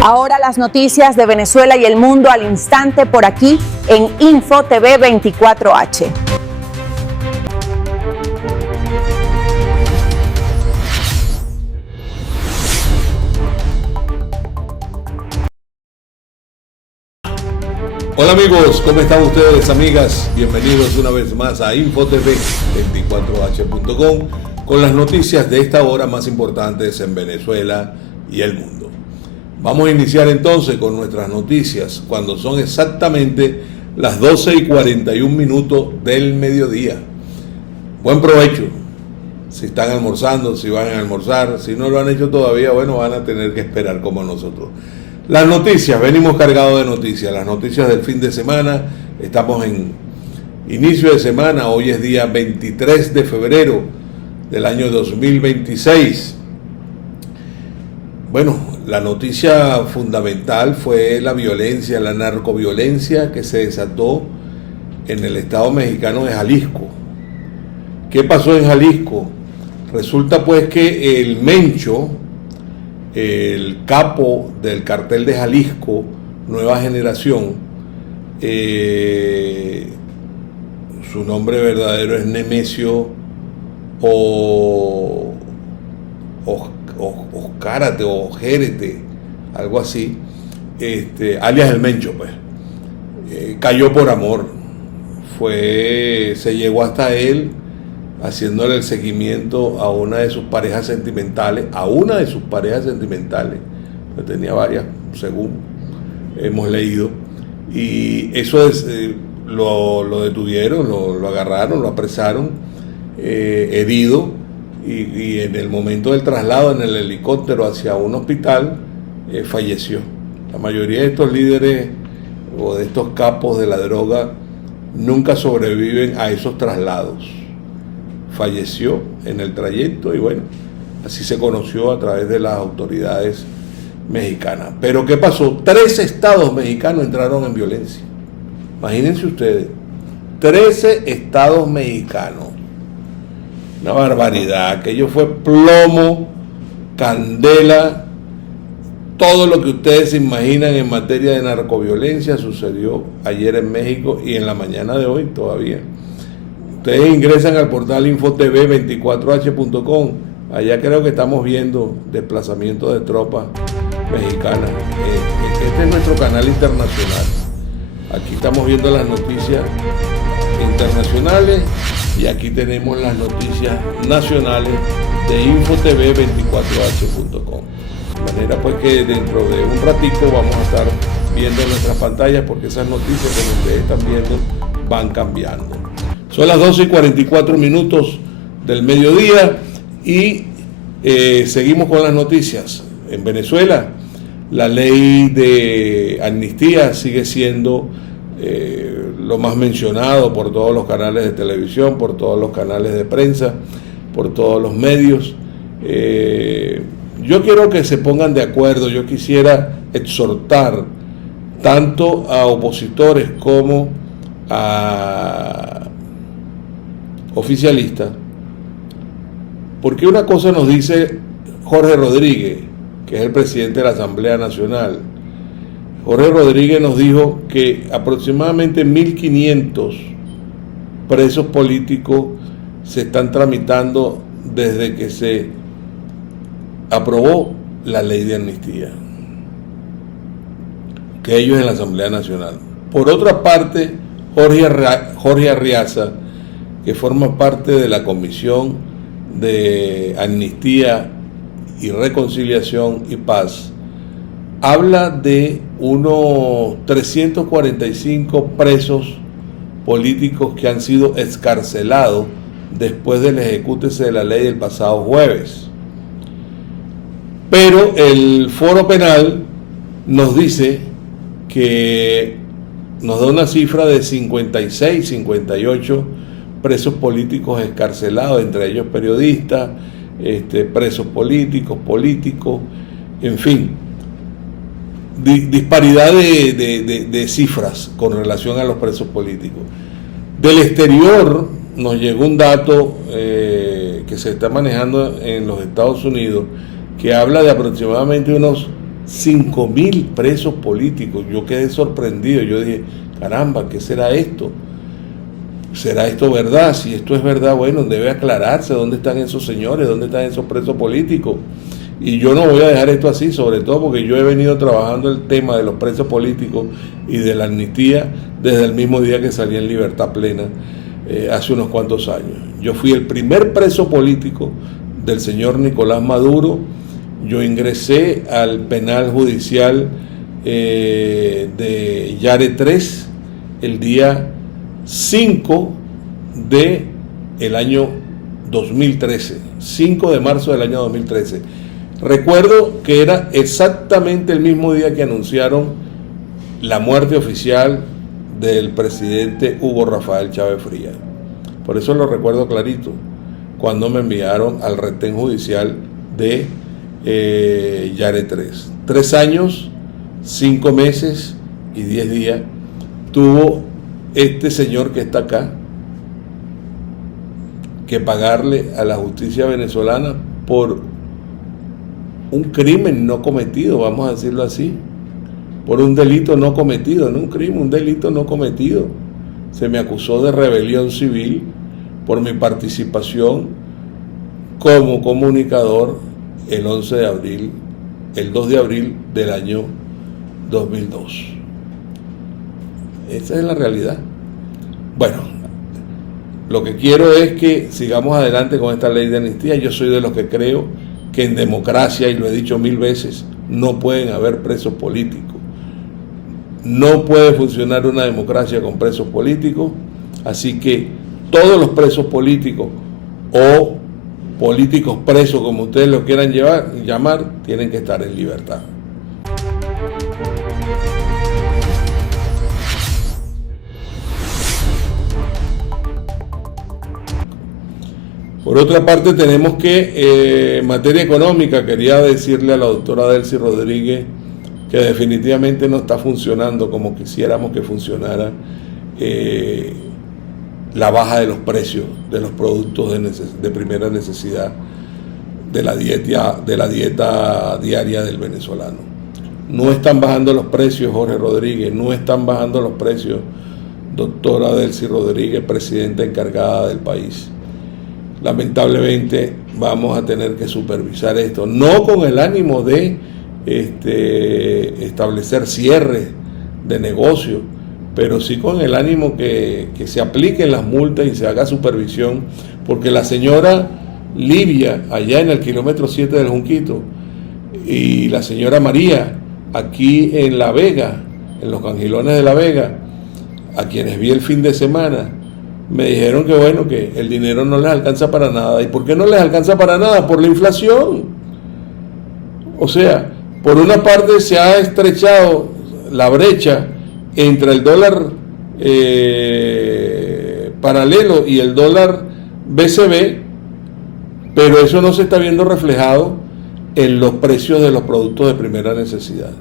Ahora las noticias de Venezuela y el mundo al instante por aquí en Info TV 24H. Hola amigos, ¿cómo están ustedes, amigas? Bienvenidos una vez más a infotv24h.com con las noticias de esta hora más importantes en Venezuela y el mundo. Vamos a iniciar entonces con nuestras noticias cuando son exactamente las 12:41 del mediodía. Buen provecho si están almorzando, si van a almorzar, si no lo han hecho todavía, bueno, van a tener que esperar como nosotros. Las noticias, venimos cargados de noticias, las noticias del fin de semana, estamos en inicio de semana, hoy es día 23 de febrero del año 2026. Bueno, la noticia fundamental fue la violencia, la narcoviolencia que se desató en el estado mexicano de Jalisco. ¿Qué pasó en Jalisco? Resulta pues que el Mencho, el capo del cartel de Jalisco, Nueva Generación, su nombre verdadero es Nemesio Oscárate o Jérete, algo así, alias el Mencho, pues, cayó por amor, se llegó hasta él haciéndole el seguimiento a una de sus parejas sentimentales, que tenía varias, según hemos leído, y eso lo detuvieron, lo agarraron, lo apresaron, herido, y en el momento del traslado en el helicóptero hacia un hospital, falleció. La mayoría de estos líderes o de estos capos de la droga nunca sobreviven a esos traslados. Falleció en el trayecto y bueno, así se conoció a través de las autoridades mexicanas. Pero ¿qué pasó? 13 estados mexicanos entraron en violencia. Imagínense ustedes, 13 estados mexicanos. Una barbaridad, aquello fue plomo, candela, todo lo que ustedes se imaginan en materia de narcoviolencia sucedió ayer en México y en la mañana de hoy todavía. Ustedes ingresan al portal infotv24h.com, allá creo que estamos viendo desplazamiento de tropas mexicanas. Este es nuestro canal internacional. Aquí estamos viendo las noticias internacionales y aquí tenemos las noticias nacionales de infotv24h.com. De manera pues que dentro de un ratico vamos a estar viendo nuestras pantallas porque esas noticias que ustedes están viendo van cambiando. Son las 12:44 del mediodía y seguimos con las noticias. En Venezuela, la ley de amnistía sigue siendo lo más mencionado por todos los canales de televisión, por todos los canales de prensa, por todos los medios. Yo quiero que se pongan de acuerdo, yo quisiera exhortar tanto a opositores como a oficialistas, porque una cosa nos dice Jorge Rodríguez, que es el presidente de la Asamblea Nacional. Jorge Rodríguez nos dijo que aproximadamente 1.500 presos políticos se están tramitando desde que se aprobó la ley de amnistía, que ellos en la Asamblea Nacional. Por otra parte, Jorge Arriaza, que forma parte de la Comisión de Amnistía y Reconciliación y Paz, habla de unos 345 presos políticos que han sido excarcelados después del ejecútese de la ley del pasado jueves. Pero el Foro Penal nos dice que nos da una cifra de 56, 58 presos políticos excarcelados, entre ellos periodistas, presos políticos, en fin, disparidad de cifras con relación a los presos políticos. Del exterior nos llegó un dato que se está manejando en los Estados Unidos que habla de aproximadamente unos 5.000 presos políticos. Yo quedé sorprendido, yo dije, caramba, ¿qué será esto? ¿Será esto verdad? Si esto es verdad, bueno, debe aclararse dónde están esos señores, dónde están esos presos políticos. Y yo no voy a dejar esto así, sobre todo porque yo he venido trabajando el tema de los presos políticos y de la amnistía desde el mismo día que salí en libertad plena, hace unos cuantos años. Yo fui el primer preso político del señor Nicolás Maduro. Yo ingresé al penal judicial de Yare 3 el día 5 del año 2013, 5 de marzo del año 2013. Recuerdo que era exactamente el mismo día que anunciaron la muerte oficial del presidente Hugo Rafael Chávez Frías. Por eso lo recuerdo clarito, cuando me enviaron al retén judicial de Yare 3. 3 años, 5 meses y 10 días tuvo este señor que está acá que pagarle a la justicia venezolana por un crimen no cometido, vamos a decirlo así, por un delito no cometido, no un crimen, un delito no cometido. Se me acusó de rebelión civil por mi participación como comunicador el 11 de abril, el 2 de abril del año 2002. Esa es la realidad. Bueno, lo que quiero es que sigamos adelante con esta ley de amnistía. Yo soy de los que creo que en democracia, y lo he dicho 1000 veces, no pueden haber presos políticos. No puede funcionar una democracia con presos políticos, así que todos los presos políticos o políticos presos, como ustedes lo quieran llamar, tienen que estar en libertad. Por otra parte, tenemos que, en materia económica, quería decirle a la doctora Delcy Rodríguez que definitivamente no está funcionando como quisiéramos que funcionara la baja de los precios de los productos de primera necesidad de la dieta diaria del venezolano. No están bajando los precios, Jorge Rodríguez, no están bajando los precios, doctora Delcy Rodríguez, presidenta encargada del país. Lamentablemente vamos a tener que supervisar esto, no con el ánimo de establecer cierres de negocio, pero sí con el ánimo que se apliquen las multas y se haga supervisión, porque la señora Livia, allá en el kilómetro 7 del Junquito, y la señora María, aquí en La Vega, en los Cangilones de La Vega, a quienes vi el fin de semana, me dijeron que bueno, que el dinero no les alcanza para nada. ¿Y por qué no les alcanza para nada? Por la inflación. O sea, por una parte se ha estrechado la brecha entre el dólar paralelo y el dólar BCB, pero eso no se está viendo reflejado en los precios de los productos de primera necesidad.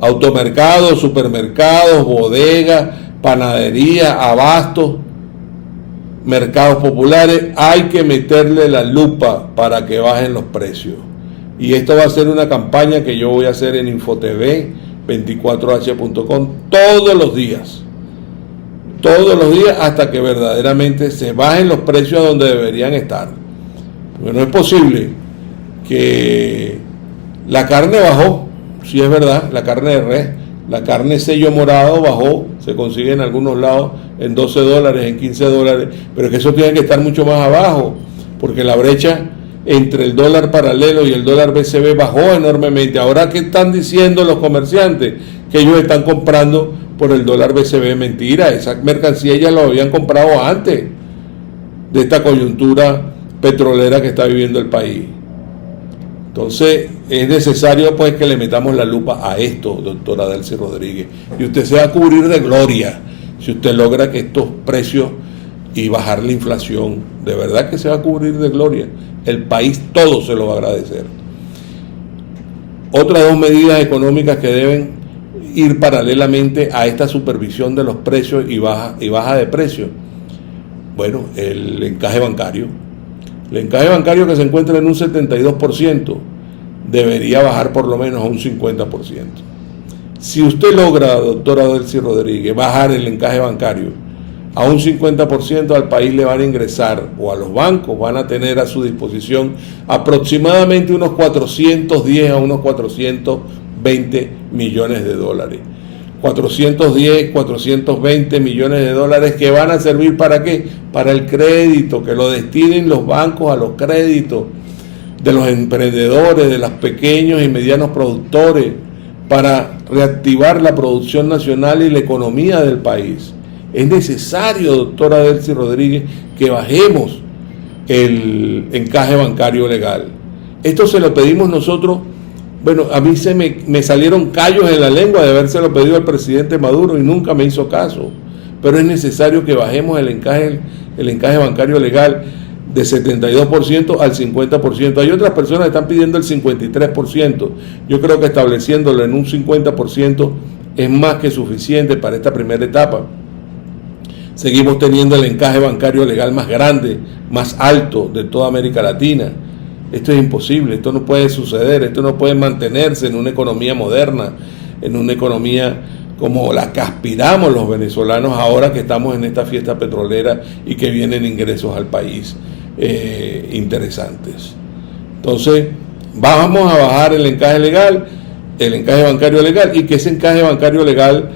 Automercados, supermercados, bodegas, panaderías, abastos, mercados populares, hay que meterle la lupa para que bajen los precios. Y esto va a ser una campaña que yo voy a hacer en InfoTV 24h.com todos los días hasta que verdaderamente se bajen los precios a donde deberían estar. Porque no es posible que la carne bajó, sí es verdad, la carne de res, la carne sello morado bajó, se consigue en algunos lados en $12, en $15, pero es que eso tiene que estar mucho más abajo, porque la brecha entre el dólar paralelo y el dólar BCB bajó enormemente. Ahora, ¿qué están diciendo los comerciantes? Que ellos están comprando por el dólar BCB. Mentira, esa mercancía ya lo habían comprado antes de esta coyuntura petrolera que está viviendo el país. Entonces, es necesario pues que le metamos la lupa a esto, doctora Delcy Rodríguez, y usted se va a cubrir de gloria si usted logra que estos precios y bajar la inflación, de verdad que se va a cubrir de gloria. El país todo se lo va a agradecer. Otras dos medidas económicas que deben ir paralelamente a esta supervisión de los precios y baja de precios. Bueno, el encaje bancario. El encaje bancario que se encuentra en un 72%. debería bajar por lo menos a un 50%. Si usted logra, doctora Delcy Rodríguez, bajar el encaje bancario a un 50%, al país le van a ingresar, o a los bancos van a tener a su disposición aproximadamente unos 410 a unos 420 millones de dólares. 410, 420 millones de dólares que van a servir ¿para qué? Para el crédito, que lo destinen los bancos a los créditos de los emprendedores, de los pequeños y medianos productores, para reactivar la producción nacional y la economía del país. Es necesario, doctora Delcy Rodríguez, que bajemos el encaje bancario legal. Esto se lo pedimos nosotros. Bueno, a mí me salieron callos en la lengua de habérselo pedido al presidente Maduro y nunca me hizo caso. Pero es necesario que bajemos el encaje bancario legal de 72% al 50%. Hay otras personas que están pidiendo el 53%. Yo creo que estableciéndolo en un 50% es más que suficiente para esta primera etapa. Seguimos teniendo el encaje bancario legal más grande, más alto de toda América Latina. Esto es imposible, esto no puede suceder, esto no puede mantenerse en una economía moderna, en una economía como la que aspiramos los venezolanos ahora que estamos en esta fiesta petrolera y que vienen ingresos al país interesantes. Entonces, vamos a bajar el encaje bancario legal, y que ese encaje bancario legal,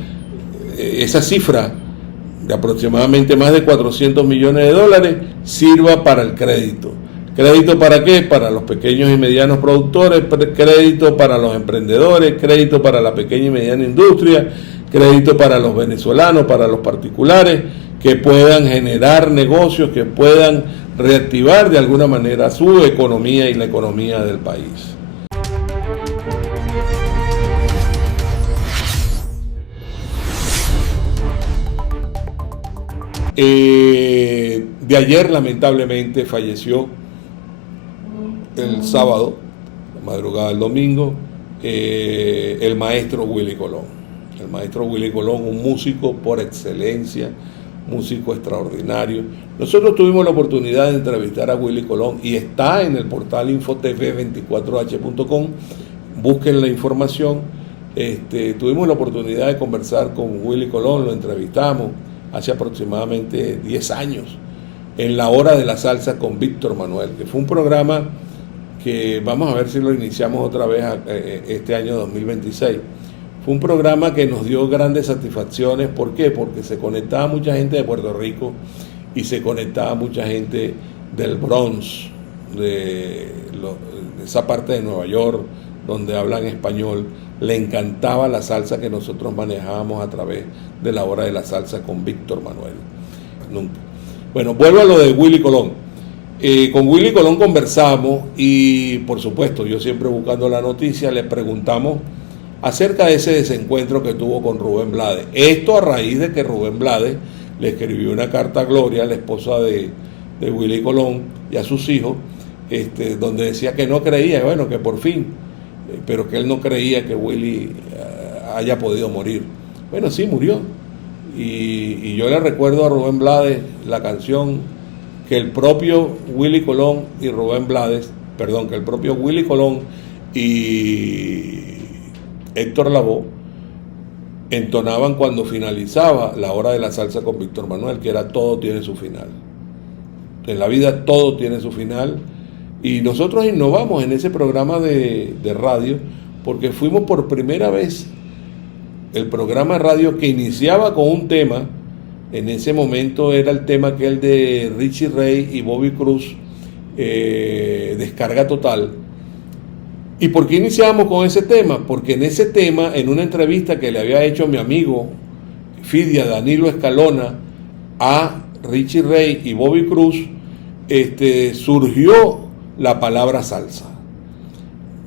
esa cifra de aproximadamente más de 400 millones de dólares, sirva para el crédito. ¿Crédito para qué? Para los pequeños y medianos productores, crédito para los emprendedores, crédito para la pequeña y mediana industria, crédito para los venezolanos, para los particulares, que puedan generar negocios, que puedan reactivar de alguna manera su economía y la economía del país. De ayer lamentablemente falleció el sábado, la madrugada del domingo, el maestro Willy Colón. El maestro Willy Colón, un músico por excelencia, músico extraordinario. Nosotros tuvimos la oportunidad de entrevistar a Willy Colón y está en el portal infotv24h.com. Busquen la información. Tuvimos la oportunidad de conversar con Willy Colón, lo entrevistamos hace aproximadamente 10 años, en La Hora de la Salsa con Víctor Manuel, que fue un programa que vamos a ver si lo iniciamos otra vez este año 2026. Fue un programa que nos dio grandes satisfacciones. ¿Por qué? Porque se conectaba mucha gente de Puerto Rico y se conectaba mucha gente del Bronx, de esa parte de Nueva York, donde hablan español. Le encantaba la salsa que nosotros manejábamos a través de La Hora de la Salsa con Víctor Manuel. Nunca. Bueno, vuelvo a lo de Willy Colón. Con Willy Colón conversamos y, por supuesto, yo siempre buscando la noticia, le preguntamos acerca de ese desencuentro que tuvo con Rubén Blades. Esto a raíz de que Rubén Blades le escribió una carta a Gloria, la esposa de Willy Colón, y a sus hijos, donde decía que no creía, bueno, que por fin, pero que él no creía que Willy haya podido morir. Bueno, sí, murió. Y yo le recuerdo a Rubén Blades la canción que el propio Willy Colón y que el propio Willy Colón y Héctor Lavoe entonaban cuando finalizaba La Hora de la Salsa con Víctor Manuel, que era todo tiene su final. En la vida todo tiene su final. Y nosotros innovamos en ese programa de radio porque fuimos por primera vez el programa de radio que iniciaba con un tema. En ese momento era el tema que el de Richie Ray y Bobby Cruz, Descarga Total. ¿Y por qué iniciamos con ese tema? Porque en ese tema, en una entrevista que le había hecho mi amigo Fidia Danilo Escalona a Richie Ray y Bobby Cruz, surgió la palabra salsa.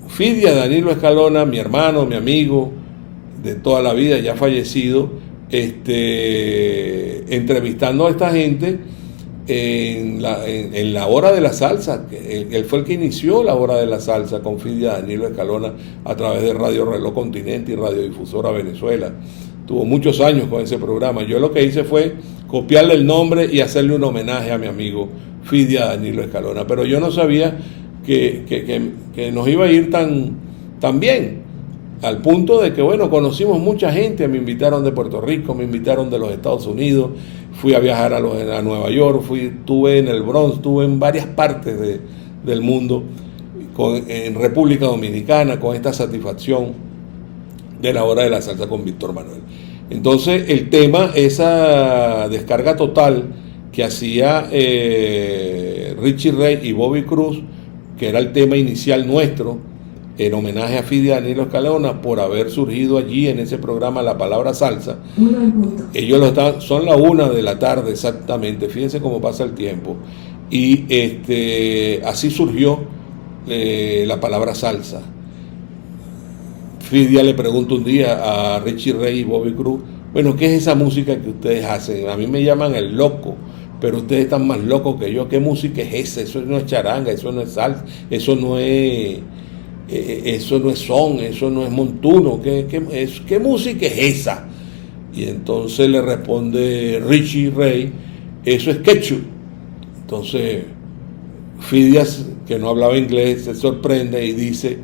Fidia Danilo Escalona, mi hermano, mi amigo de toda la vida, ya fallecido, entrevistando a esta gente en la Hora de la Salsa. Él fue el que inició la Hora de la Salsa con Fidia Danilo Escalona a través de Radio Reloj Continente y Radiodifusora Venezuela. Tuvo muchos años con ese programa. Yo lo que hice fue copiarle el nombre y hacerle un homenaje a mi amigo Fidia Danilo Escalona, pero yo no sabía que nos iba a ir tan bien. Al punto de que, bueno, conocimos mucha gente, me invitaron de Puerto Rico, me invitaron de los Estados Unidos, fui a viajar a Nueva York, estuve en el Bronx, estuve en varias partes del mundo, en República Dominicana, con esta satisfacción de la hora de la salsa con Víctor Manuel. Entonces, el tema, esa descarga total que hacía Richie Ray y Bobby Cruz, que era el tema inicial nuestro, en homenaje a Fidia Danilo Escalona por haber surgido allí en ese programa La Palabra Salsa. Ellos son la 1 de la tarde exactamente, fíjense cómo pasa el tiempo. Y así surgió La Palabra Salsa. Fidia le pregunta un día a Richie Ray y Bobby Cruz, bueno, ¿qué es esa música que ustedes hacen? A mí me llaman el loco, pero ustedes están más locos que yo. ¿Qué música es esa? Eso no es charanga, eso no es salsa, eso no es son, eso no es montuno, ¿qué música es esa? Y entonces le responde Richie Ray, eso es ketchup. Entonces Fidias, que no hablaba inglés, se sorprende y dice,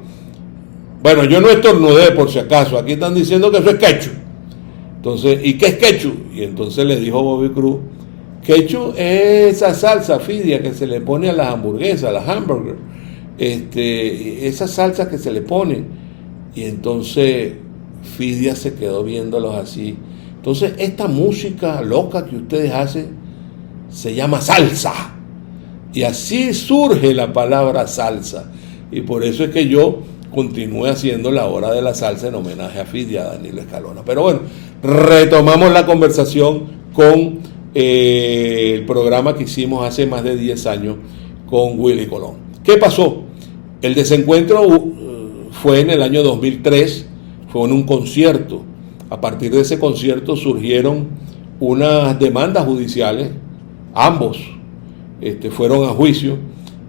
bueno, yo no estornudé por si acaso, aquí están diciendo que eso es ketchup. Entonces, ¿y qué es ketchup? Y entonces le dijo Bobby Cruz, ketchup es esa salsa, Fidia, que se le pone a las hamburguesas, a las hamburgers. Esas salsas que se le ponen. Y entonces Fidia se quedó viéndolos así. Entonces, esta música loca que ustedes hacen se llama salsa. Y así surge la palabra salsa. Y por eso es que yo continúe haciendo la hora de la salsa en homenaje a Fidia Danilo Escalona. Pero bueno, retomamos la conversación con el programa que hicimos hace más de 10 años con Willy Colón. ¿Qué pasó? El desencuentro fue en el año 2003, fue en un concierto. A partir de ese concierto surgieron unas demandas judiciales, ambos fueron a juicio,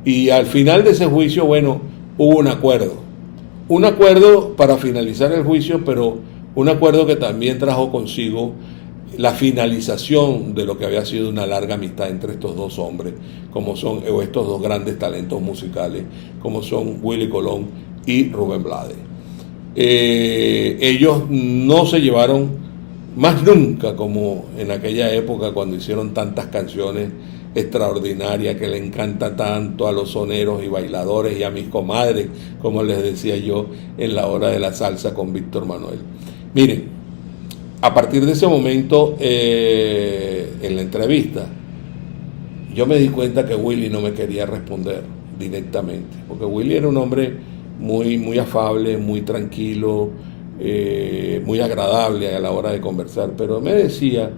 y al final de ese juicio, bueno, hubo un acuerdo para finalizar el juicio, pero un acuerdo que también trajo consigo la finalización de lo que había sido una larga amistad entre estos dos hombres, estos dos grandes talentos musicales, como son Willy Colón y Rubén Blades. Ellos no se llevaron más nunca como en aquella época cuando hicieron tantas canciones extraordinarias que le encanta tanto a los soneros y bailadores y a mis comadres, como les decía yo en la hora de la salsa con Víctor Manuel. Miren, a partir de ese momento, en la entrevista, yo me di cuenta que Willy no me quería responder directamente, porque Willy era un hombre muy afable, muy tranquilo, muy agradable a la hora de conversar, pero me decía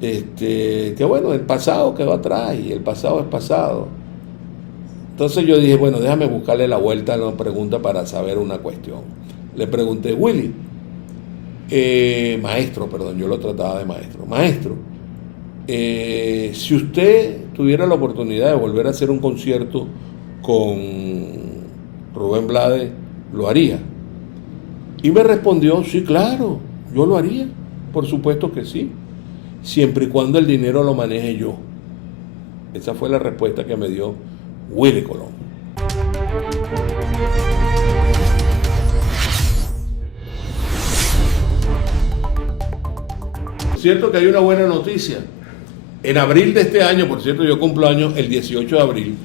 que bueno, el pasado quedó atrás y el pasado es pasado. Entonces yo dije, bueno, déjame buscarle la vuelta a la pregunta para saber una cuestión. Le pregunté, Willy, maestro, yo lo trataba de maestro, si usted tuviera la oportunidad de volver a hacer un concierto con Rubén Blades, ¿lo haría? Y me respondió, sí, claro, yo lo haría, por supuesto que sí, siempre y cuando el dinero lo maneje yo. Esa fue la respuesta que me dio Willy Colón. Cierto que hay una buena noticia. En abril de este año, por cierto, yo cumplo años el 18 de abril.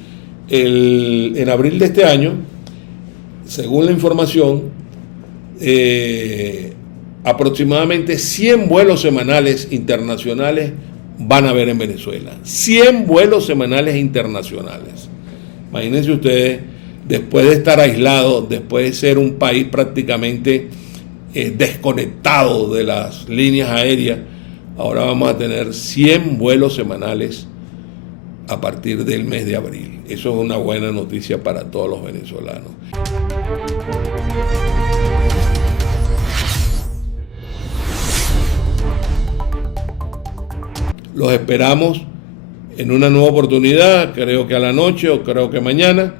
En abril de este año, según la información, aproximadamente 100 vuelos semanales internacionales van a haber en Venezuela. 100 vuelos semanales internacionales. Imagínense ustedes, después de estar aislados, después de ser un país prácticamente desconectado de las líneas aéreas, ahora vamos a tener 100 vuelos semanales a partir del mes de abril. Eso es una buena noticia para todos los venezolanos. Los esperamos en una nueva oportunidad, creo que a la noche o creo que mañana,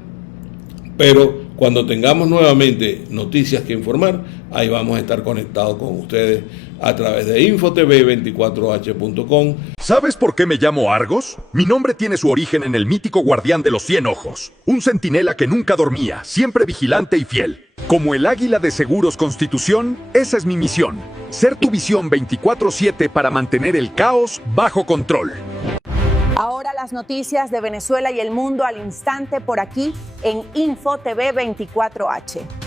pero Cuando tengamos nuevamente noticias que informar, ahí vamos a estar conectados con ustedes a través de infotv24h.com. ¿Sabes por qué me llamo Argos? Mi nombre tiene su origen en el mítico guardián de los 100 ojos, un centinela que nunca dormía, siempre vigilante y fiel. Como el águila de Seguros Constitución, esa es mi misión, ser tu visión 24/7 para mantener el caos bajo control. Ahora las noticias de Venezuela y el mundo al instante por aquí en InfoTV 24H.